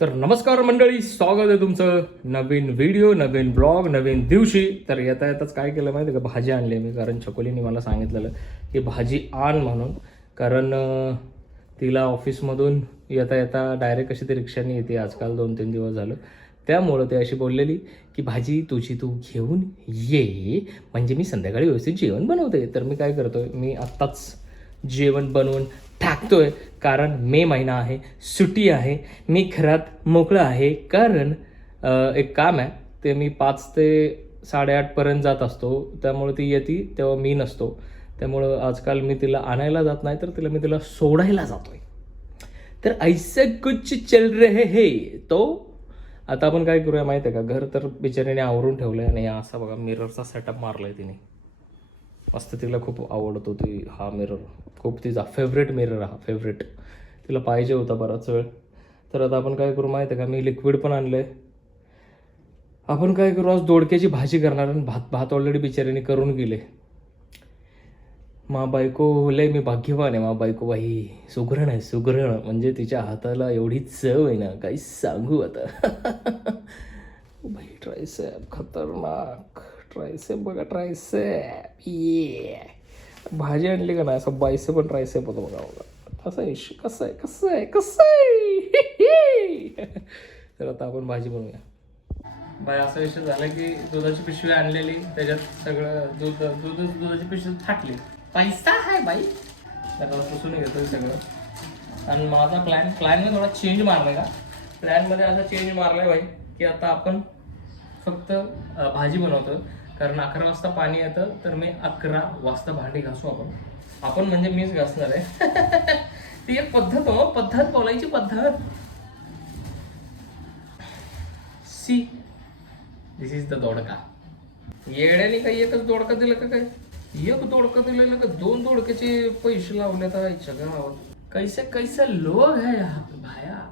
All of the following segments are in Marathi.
तर नमस्कार मंडळी, स्वागत आहे तुमचं नवीन व्हिडिओ, नवीन ब्लॉग, नवीन दिवशी. तर येता येताच काय केलं माहिती आहे का, भाजी आणली मी. कारण छकुलीने मला सांगितलेलं की भाजी आण म्हणून. कारण तिला ऑफिसमधून येता येता डायरेक्ट कशी ती रिक्षाने येते आजकाल, 2-3 दिवस झालं. त्यामुळं ते अशी बोललेली की भाजी तुझी तू घेऊन ये, म्हणजे मी संध्याकाळी व्यवस्थित जेवण बनवते. तर मी काय करतोय, मी आत्ताच जेवण बनवून टाकतोय. कारण मे महिना आहे, सुट्टी आहे, मी घरात मोकळं आहे. कारण एक काम आहे, ते मी 5 ते 8:30पर्यंत जात असतो. त्यामुळे ती येते तेव्हा मी नसतो. त्यामुळं आजकाल मी तिला आणायला जात नाही, तर तिला सोडायला जातोय. तर ऐसे कुछ चल रहे है. तो आता आपण काय करूया माहिती आहे का, घर तर बिचारीने आवरून ठेवलंय आणि असा बघा मिररचा सेटअप मारलाय तिने. मस्त, तिला खूप आवडतो ती हा मिरर. खूप तिचा फेवरेट मिरर हा, फेवरेट. तिला पाहिजे होता बराच वेळ. तर आता आपण काय करू माहिती आहे का, मी लिक्विड पण आणलं आहे. आपण काय करू, आज दोडक्याची भाजी करणार. आणि भात ऑलरेडी बिचारीने करून गेले. मा बायको लय मी भाग्यवान आहे. मा बायको बाई सुगरण आहे, सुगरण. म्हणजे तिच्या हाताला एवढी चव आहे ना, काही सांगू आता. बाई ट्रायसेप खतरनाक. ट्रायसेप बघा, ट्रायसेप. ये भाजी आणली का नाही, असं बायसे पण ट्रायसेप होतं बघा बघा. कसं आहे, कसं आहे, कसं आहे, कसं आहे. तर आता आपण भाजी बनवूया. बाय असा विषय झाला की दुधाची पिशवी आणलेली, त्याच्यात सगळं दुधाची पिशवी फाटली. पैसा आहे बाई. त्याला पुसून घेतोय सगळं. आणि माझा प्लॅनमध्ये थोडा चेंज मारलाय का. प्लॅनमध्ये असा चेंज मारलाय बाई की आता आपण फक्त भाजी बनवतो. कारण 11 वाजता पाणी येतं, तर मी 11 वाजता भांडी घासू आपण म्हणजे मीच घासणार आहे. ती एक पद्धत हो, पद्धत बोलायची पद्धत. सी दिस इज द दोडका. येड्याने काही एकच दोडका दिलं का काय? एक दोडका दिलेलं का 2 दोडक्याचे पैसे लावले तर गावात. कैसे लोग है यहाँ पे भाया.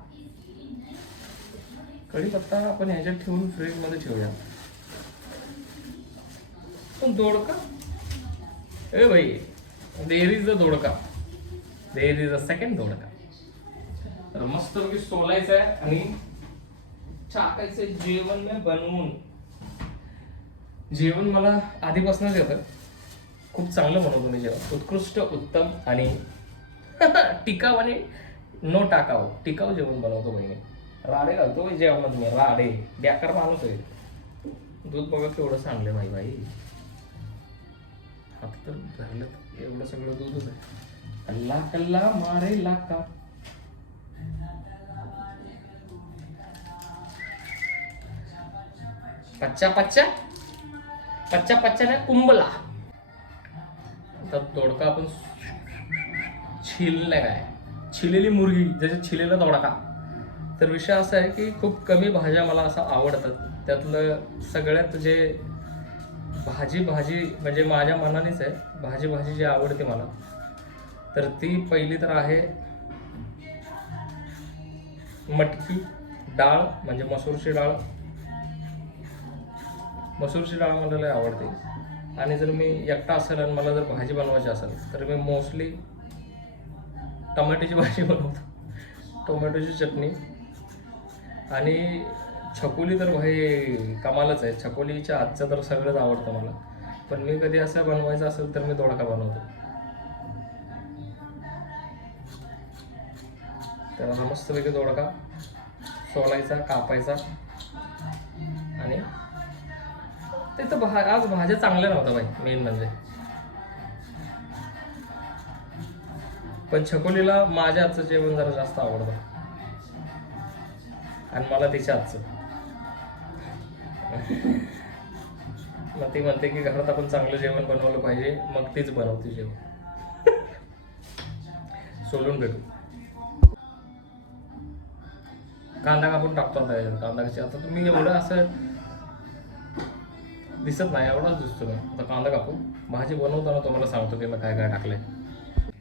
कढीपत्ता आपण ह्याच्यात ठेवून फ्रीज मध्ये ठेवूया. पण दोडका ए भाई, देर इज द दोडका, देर इज अ सेकंड दोडका. तर मस्त पैकी सोलायचं आहे आणि टाकायचं जेवण में बनवून. जेवण मला आधीपासूनच येतं, खूप चांगलं बनवतो मी जेवण. उत्कृष्ट, उत्तम आणि टिकाव आणि नो टाकाव, टिकाव जेवण बनवतो बहिणी. राडे घालतो जेवणात मी, राडे. बेकार माणूस आहे. दूध बघा केवढं सांगले भाई भाई. आता तर झालं एवढं सगळं दूधच आहे. अल्ला कल्ला मारे लाका. पच्चा पच्चा पच्चा पच्चा नाही, कुंबला. आता दोडका आपण छिलले काय, छिलेली मुर्गी जसे छिलेला दोडका. तर विषय असा आहे की खूप कमी भाज्या मला असं आवडतात. त्यातलं सगळ्यात जे भाजी म्हणजे माझ्या मनानेच आहे, भाजी जी आवडते मला, तर ती पहिली तर आहे मटकी डाळ, म्हणजे मसूरची डाळ. मसूरची डाळ मला लय आवडते. आणि जर मी एकटा असेल आणि मला जर भाजी बनवायची असेल तर मी मोस्टली टोमॅटोची भाजी बनवतो. टोमॅटोची चटणी. आणि छकुली तर भाई कमालच आहे. छकुलीच्या हातचं तर सगळंच आवडतं मला. पण मी कधी असं बनवायचं असेल तर मी दोडका बनवतो. तर हा मस्तपैकी दोडका सोलायचा, कापायचा. आणि ते तर आज भाज्या चांगल्या नव्हत्या बाई, मेन म्हणजे. पण छकुलीला माझ्या हातचं जेवण जरा जास्त आवडतं आणि मला तिच्या हातचं. मग ती म्हणते की घरात आपण चांगलं जेवण बनवलं पाहिजे, मग तीच बनवते जेवण. सोलून भेटू. कांदा कापून टाकतो आता याच्यात. कांदा कशी, आता तुम्ही एवढं असं दिसत नाही, एवढाच दिसतो मी. आता कांदा कापू. भाजी बनवताना तुम्हाला सांगतो की मी काय काय टाकलंय.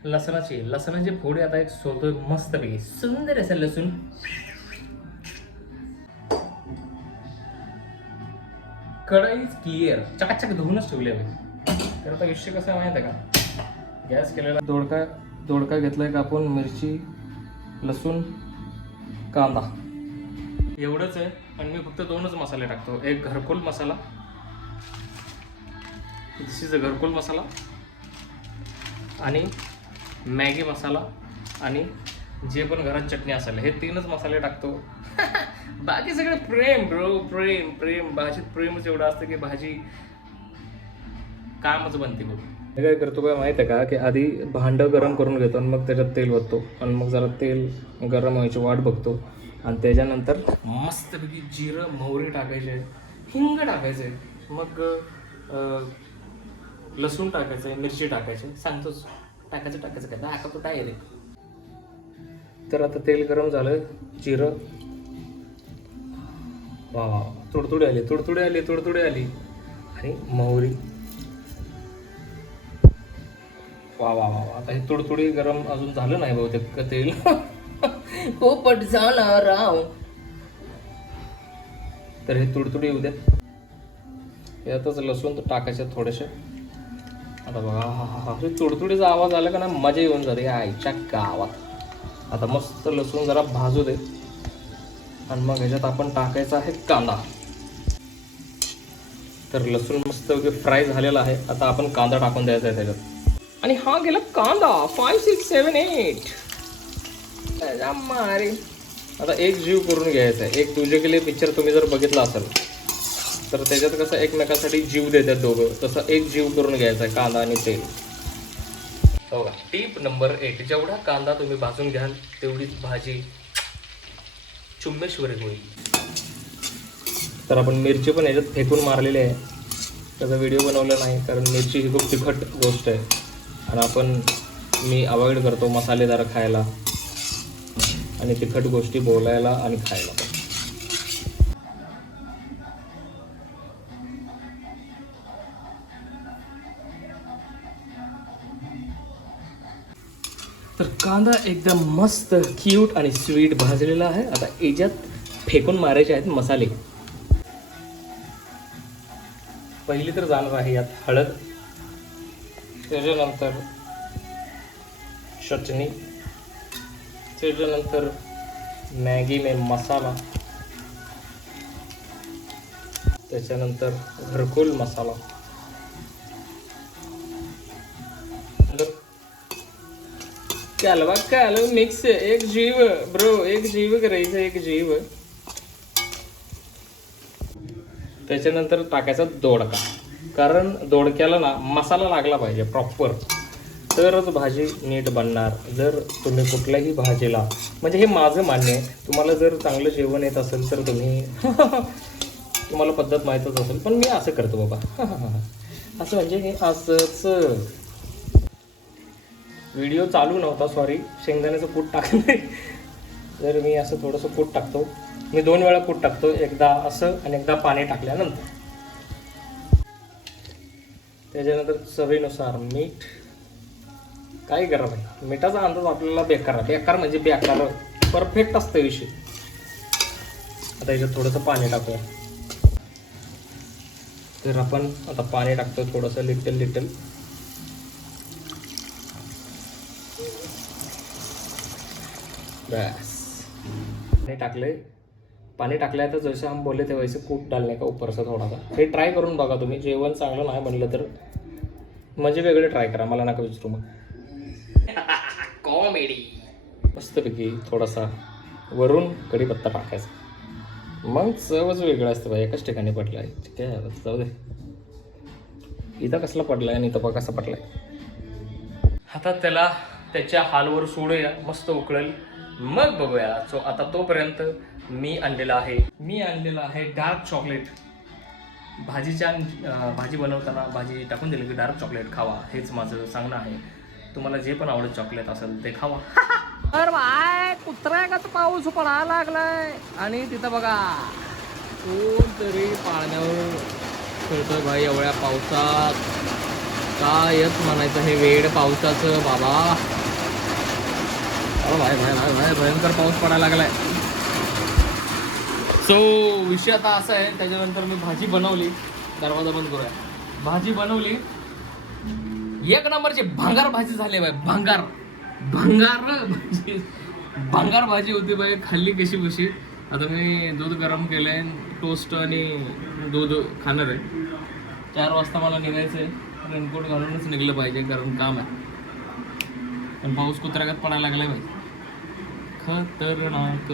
लसणाची फोडी आता एक सोलतोय मस्तपैकी, सुंदर असं लसूण. कढई क्लिअर, चकाचक धुवूनच ठेवली आहे. तर आता विषय कसा माहिती आहे का, गॅस केलेला. दोडका घेतलाय कापून, मिरची, लसूण, कांदा. एवढंच आहे. आणि मी फक्त 2च मसाले टाकतो. एक घरकुल मसाला, दिस इज अ घरकुल मसाला, आणि मॅगी मसाला, आणि जे पण घरात चटणी असेल, हे 3च मसाले टाकतो. बाकी सगळं प्रेम ब्रो, प्रेम प्रेम. भाजीत प्रेमच एवढं असतं की भाजी कामच बनते बघ. मी काय करतो काय माहिती आहे का, की आधी भांडं गरम करून घेतो आणि मग त्याच्यात तेल ओततो आणि मग जरा तेल गरम व्हायची वाट बघतो आणि त्याच्यानंतर मस्तपैकी जिरं मोहरी टाकायचे, हिंग टाकायचे, मग लसूण टाकायचं, मिरची टाकायची. सांगतोच टाकायचं काय दाखवतो डायरेक्ट. तर आता तेल गरम झालं, जिरं, वा तुडतुडे आली आणि मोहरी. वा वा वा. आता हे तुडतुडी गरम अजून झालं नाही बहुतेक तेल. पोपट झाला राव. तर हे तुडतुडी येऊ द्या. यातच लसूण तर टाकायचे थोडेसे. आता बघा, हा तुडतुडीचा आवाज आला का ना, मजा येऊन जाते आईच्या गावात. आता मस्त लसूण जरा भाजू दे आणि मग ह्याच्यात आपण टाकायचा आहे कांदा. तर लसूण मस्त फ्राय झालेला आहे. आता आपण कांदा टाकून द्यायचा आहे त्याच्यात. आणि हा गेला कांदा. 5 6 7 8. आता एक जीव करून घ्यायचा आहे. एक तुझे केले पिक्चर तुम्ही जर बघितला असेल तर त्याच्यात कसं एकमेकासाठी जीव देतात दोघं, तसं एक जीव करून घ्यायचा आहे कांदा आणि तेल. हो का. टिप नंबर 8, जेवढा कांदा तुम्ही भाजून घ्याल तेवढीच भाजी चुम्मेश्वरी होईल. तर आपण मिरची पण याच्यात फेकून मारलेली आहे. त्याचा व्हिडिओ बनवला नाही कारण मिरची ही खूप तिखट गोष्ट आहे आणि मी अवॉइड करतो मसालेदार खायला आणि तिखट गोष्टी बोलायला आणि खायला. तर कांदा एकदम मस्त क्यूट आणि स्वीट भाजलेला आहे. आता याच्यात फेकून मारायचे आहेत मसाले. पहिली तर जाणार आहे यात हळद, त्याच्यानंतर चटणी, त्याच्यानंतर मॅगी में मसाला, त्याच्यानंतर घरकुल मसाला, काल मिक्स. एक जीव ब्रो, एक जीव करायचं, एक जीव. त्याच्यानंतर टाकायचा दोडका, कारण दोडक्याला ना मसाला लागला पाहिजे प्रॉपर, तरच भाजी नीट बनणार. जर तुम्ही कुठल्याही भाजीला, म्हणजे हे माझं मान्य आहे, तुम्हाला जर चांगलं जेवण येत असेल तर तुम्ही तुम्हाला पद्धत माहीतच असेल, पण मी असं करतो बाबा. असं म्हणजे हे असंच. व्हिडिओ चालू नव्हता, सॉरी. शेंगदाण्याचं कूट टाकलं तर मी असं थोडंसं कूट टाकतो. मी 2 वेळा कूट टाकतो, एकदा असं आणि एकदा पाणी टाकल्यानंतर. त्याच्यानंतर चवीनुसार मीठ. काय करा भाई, मिठाचा अंदाज आपल्याला बेकार म्हणजे बेकार, परफेक्ट असतं विषय. आता याच्यात थोडंसं पाणी टाकूया. तर आपण आता पाणी टाकतो थोडंसं, लिटल. बस पानी टाकले तर जैसे हम बोले थे वैसे कूट डालने का ऊपर से थोड़ा सा. हे ट्राय करून बघा तुम्ही. जेवण चांगलं नाही बनलं तर म्हणजे वेगळे ट्राय करा, मला नका विचारू. मग कॉमेडी. मस्तपैकी थोडासा वरून कढीपत्ता टाकायचा, मग चवच वेगळं असतं बाई. एकाच ठिकाणी पडलाय काय, जाऊ दे. इथं कसला पडलाय आणि इथं कसा पडलाय. आता त्याला त्याच्या हालवर सोडूया, मस्त उकळेल मग बघूया. सो आता तोपर्यंत मी आणलेला आहे डार्क चॉकलेट. भाजी बनवताना भाजी टाकून दिली की डार्क चॉकलेट खावा, हेच माझं सांगणं आहे. तुम्हाला जे पण आवडत चॉकलेट असेल ते खावा. तर बाय कुत्र्यागत पाऊस पडायला लागलाय आणि तिथं बघा कोणतरी पाण्यावर फिरतोय भाई. एवढ्या पावसात कायच म्हणायचं हे वेळ पावसाचं बाबा. भाई भयंकर पाऊस पडायला लागलाय. सो विषय आता असा आहे. त्याच्यानंतर मी भाजी बनवली. दरवाजा बंद करूया. भाजी बनवली, 1 नंबरची भंगार भाजी झाली बाई. भंगार भाजी होती बाई. खाल्ली कशी आता मी दूध गरम केलं आहे, टोस्ट आणि दूध खाणार आहे. 4 वाजता मला निघायचं आहे. रेनकोट घालूनच निघलं पाहिजे कारण काम आहे. पण पाऊस कुत्र्यागत पडायला लागलाय भाई, खतरनाक.